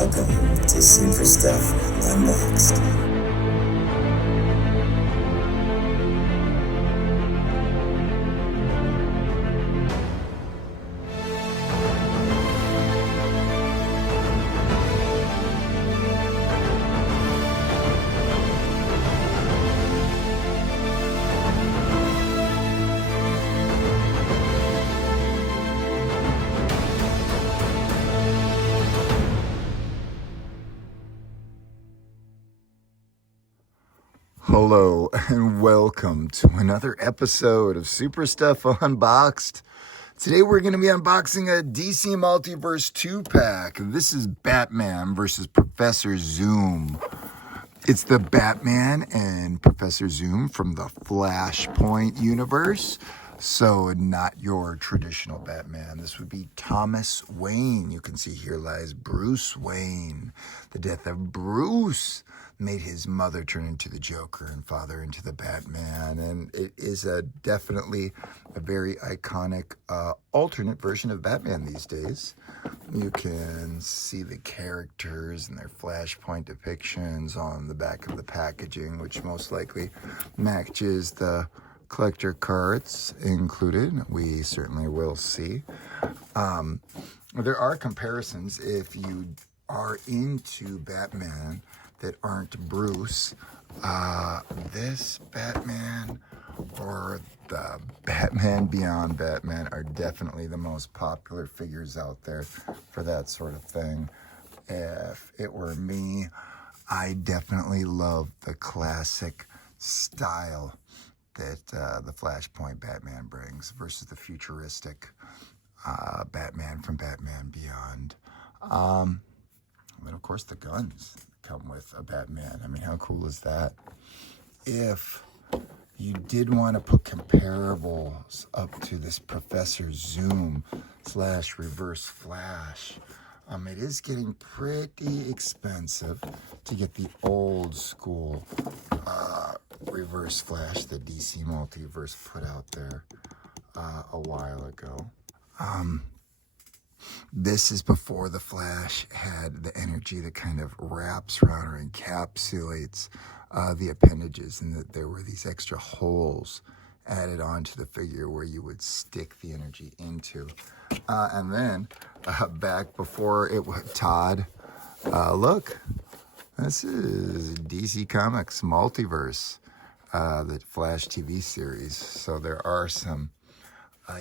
Welcome to Super Stuff Unboxed. Hello and welcome to another episode of Super Stuff Unboxed. Today we're going to be unboxing a DC Multiverse 2-pack. This is Batman versus Professor Zoom. It's the Batman and Professor Zoom from the Flashpoint universe. So not your traditional Batman. This would be Thomas Wayne. You can see here lies Bruce Wayne. The death of Bruce made his mother turn into the Joker and father into the Batman. And it is definitely a very iconic alternate version of Batman these days. You can see the characters and their Flashpoint depictions on the back of the packaging, which most likely matches the collector cards included. We certainly will see. There are comparisons if you are into Batman that aren't Bruce. This Batman or the Batman Beyond Batman are definitely the most popular figures out there for that sort of thing. If it were me, I definitely love the classic style that the Flashpoint Batman brings versus the futuristic Batman from Batman Beyond. And of course the guns come with a Batman. I mean, how cool is that? If you did want to put comparables up to this Professor Zoom / Reverse Flash, it is getting pretty expensive to get the old school Reverse Flash that DC Multiverse put out there a while ago. This is before the Flash had the energy that kind of wraps around or encapsulates the appendages, and that there were these extra holes added onto the figure where you would stick the energy into. And then back before it was Todd, look, this is DC Comics Multiverse, the Flash TV series. So there are some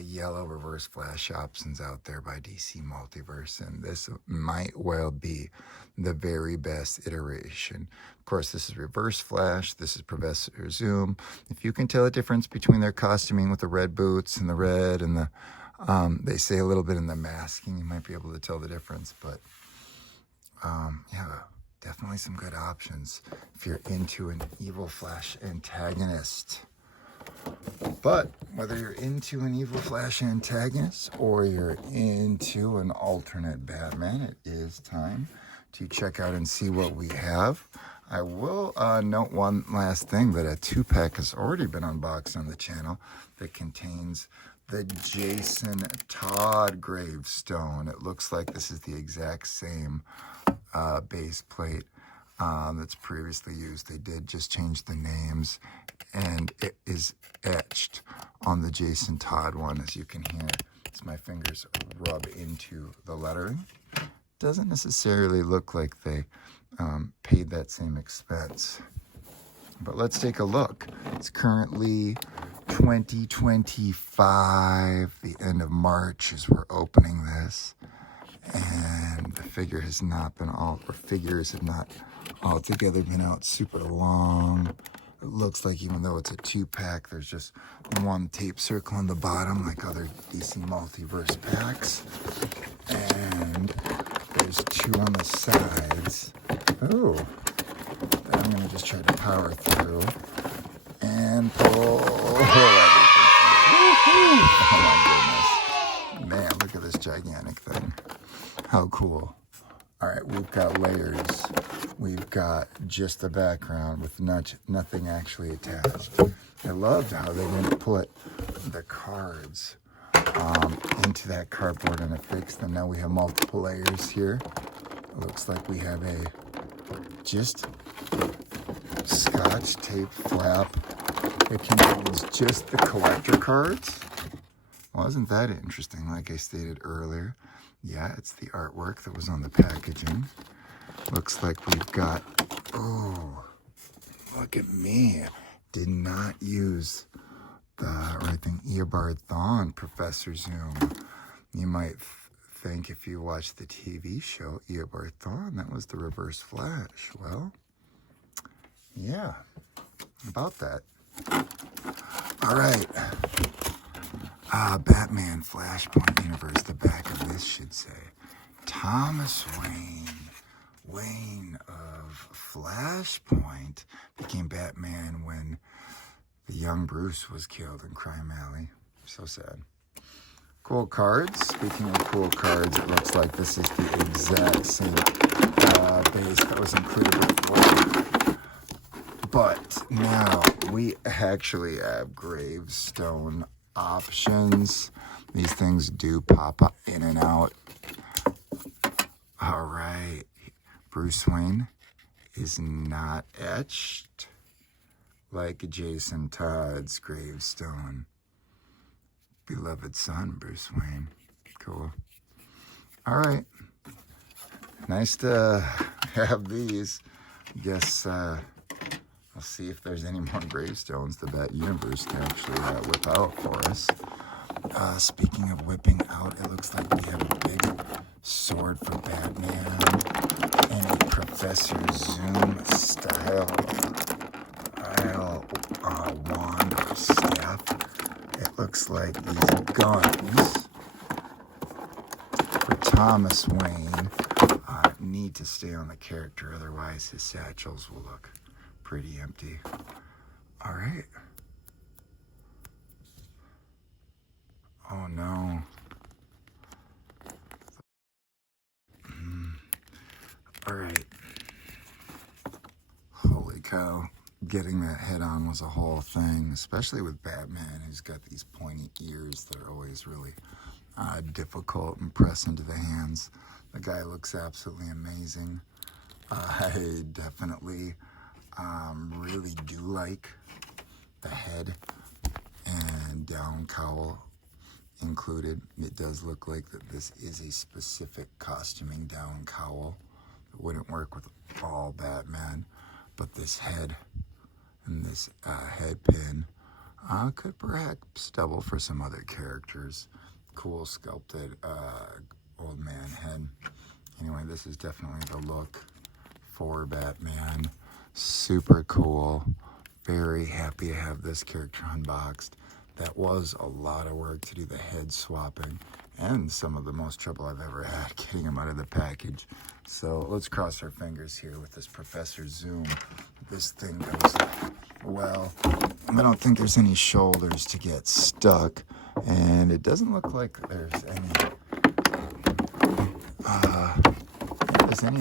yellow Reverse Flash options out there by DC Multiverse, and this might well be the very best iteration. Of course, this is Reverse Flash, this is Professor Zoom. If you can tell the difference between their costuming with the red boots and the red and the they say a little bit in the masking, you might be able to tell the difference. But yeah, definitely some good options if you're into an evil Flash antagonist. But whether you're into an evil Flash antagonist or you're into an alternate Batman, it is time to check out and see what we have. I will note one last thing, that a 2-pack has already been unboxed on the channel that contains the Jason Todd gravestone. It looks like this is the exact same base plate that's previously used. They did just change the names, and it is etched on the Jason Todd one, as you can hear as my fingers rub into the lettering. Doesn't necessarily look like they paid that same expense. But let's take a look. It's currently 2025, the end of March as we're opening this, and the figure has not been figures have not altogether been out super long. It looks like even though it's a 2-pack, there's just one tape circle on the bottom like other DC Multiverse packs, and there's 2 on the sides. Oh, that I'm going to just try to power through and pull everything. Oh my goodness. Man, look at this gigantic thing. How cool. All right, we've got layers. We've got just the background with nothing actually attached. I loved how they didn't put the cards into that cardboard and affix them. Now we have multiple layers here. looks like we have a just Scotch tape flap. It contains just the collector cards. Wasn't that interesting, like I stated earlier? Yeah, it's the artwork that was on the packaging. Looks like we've got, oh, look at me. Did not use the right thing. Eobard Thawne, Professor Zoom. You might think if you watch the TV show Eobard Thawne, that was the Reverse Flash. Well, yeah, about that. All right. Batman Flashpoint Universe, the back of this should say, Thomas Wayne of Flashpoint became Batman when the young Bruce was killed in Crime Alley. So sad. Cool cards. Speaking of cool cards, it looks like this is the exact same base that was included before. But now we actually have gravestone options. These things do pop up in and out. All right. Bruce Wayne is not etched like Jason Todd's gravestone. Beloved son, Bruce Wayne. Cool. All right. Nice to have these. Guess I'll see if there's any more gravestones the Bat Universe can actually whip out for us. Speaking of whipping out, it looks like we have a big sword for Batman and a Professor Zoom style wand or staff. It looks like these guns for Thomas Wayne need to stay on the character, otherwise his satchels will look pretty empty. All right. Oh no. All right. Holy cow. Getting that head on was a whole thing, especially with Batman, who's got these pointy ears that are always really difficult and press into the hands. The guy looks absolutely amazing. I definitely really do like the head and down cowl included. It does look like that this is a specific costuming down cowl. It wouldn't work with all Batman, but this head and this head pin could perhaps double for some other characters. Cool sculpted old man head. Anyway, this is definitely the look for Batman. Super cool. Very happy to have this character unboxed. That was a lot of work to do the head swapping and some of the most trouble I've ever had getting him out of the package. So let's cross our fingers here with this Professor Zoom. This thing goes well. I don't think there's any shoulders to get stuck, and it doesn't look like there's any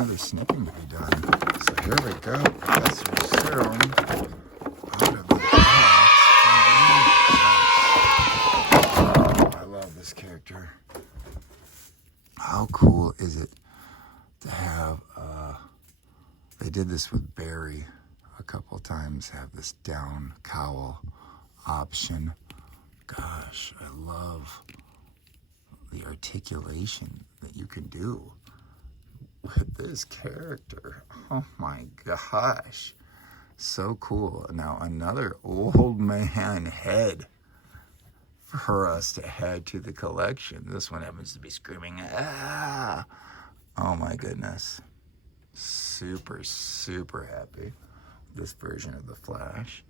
other snipping to be done. So here we go, Professor Zoom out of the box. Oh, I love this character. How cool is it to have, they did this with Barry a couple times, have this down cowl option. Gosh, I love the articulation that you can do with this character. Oh my gosh, so cool. Now another old man head for us to add to the collection. This one happens to be screaming, ah! Oh my goodness. Super, super happy with this version of the Flash.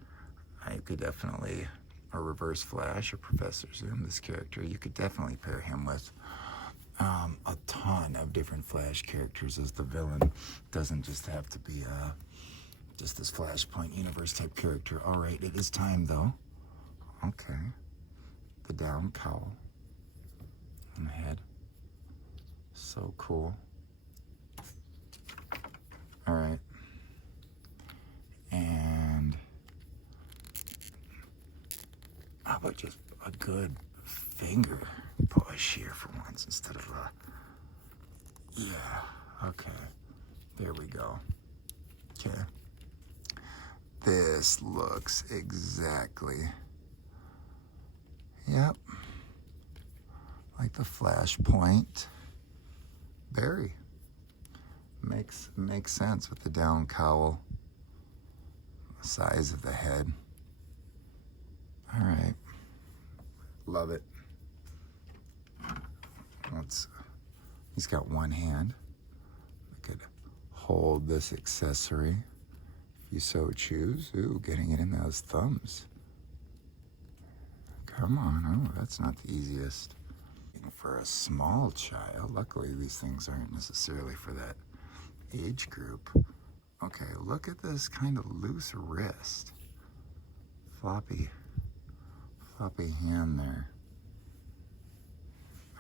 I could definitely, a Reverse Flash or Professor Zoom, this character, you could definitely pair him with a ton of different Flash characters as the villain. Doesn't just have to be just this Flashpoint Universe type character. All right, it is time though. Okay. The down cowl on the head. So cool. All right. And how about just a good finger push here for once instead of a, yeah, okay. There we go. Okay. This looks exactly, yep, like the Flashpoint Barry. Makes sense with the down cowl, the size of the head. All right, love it. He's got one hand. I could hold this accessory if you so choose. Ooh, getting it in those thumbs. Come on, oh, that's not the easiest. For a small child, luckily these things aren't necessarily for that age group. Okay, look at this kind of loose wrist. Floppy hand there.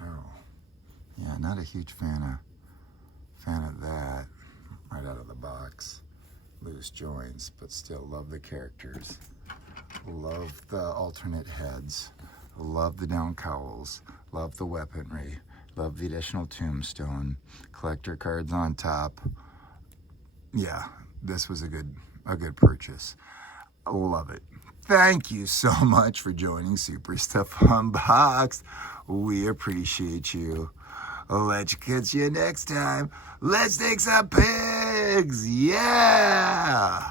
Oh, yeah, not a huge fan of that right out of the box. Loose joints, but still love the characters. Love the alternate heads. Love the down cowls. Love the weaponry. Love the additional tombstone. Collector cards on top. Yeah, this was a good purchase. Love it. Thank you so much for joining Super Stuff Unboxed. We appreciate you. Let's catch you next time. Let's take some pigs. Yeah.